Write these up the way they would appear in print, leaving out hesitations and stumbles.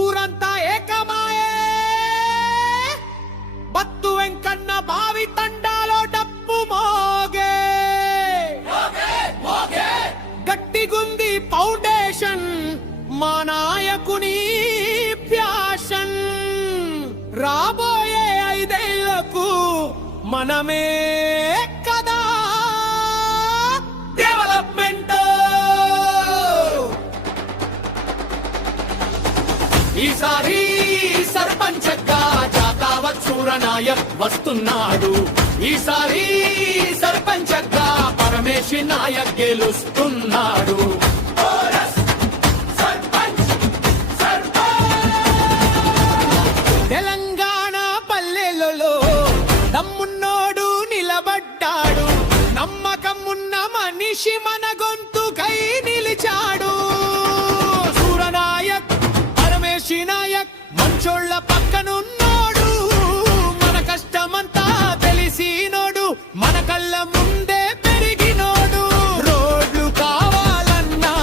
ఊరంతా ఏకమాయే బత్తు వెంకన్న బావి తండాలో డప్పు మోగే గట్టిగుంది ఫౌండేషన్ మా నాయకుని ప్యాషన్ రాబోయే 5 ఏళ్లకు మనమే కదా డెవలప్మెంట్ ఈసారి సర్పంచగా జాతావత్ సూరనాయక్ వస్తున్నాడు ఈసారి సర్పంచగా పరమేశి నాయక్ గెలుస్తున్నాడు తెలంగాణ పల్లెలలో దమ్మున్నోడు నిలబడ్డాడు నమ్మకం ఉన్న మనిషి మన గొంతుకై నిలిచాడు సూరనాయక్ పరమేశి నాయక్ మంచోళ్ళ పక్కనున్నోడు మన కష్టమంతా తెలిసినోడు మన కళ్ళ ముందే పెరిగినోడు రోడ్లు కావాలన్నా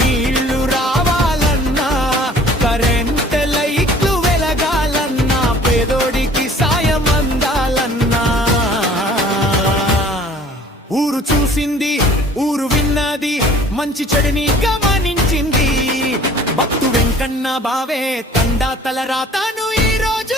నీళ్లు రావాలన్నా కరెంట్ లైట్లు వెలగాలన్నా పేదోడికి సాయం అందాలన్నా ఊరు చూసింది ఊరు విన్నది మంచి చెడుని గమనించింది భక్తు వెంకన్న బావే తండా తల రాతాను ఈ రోజు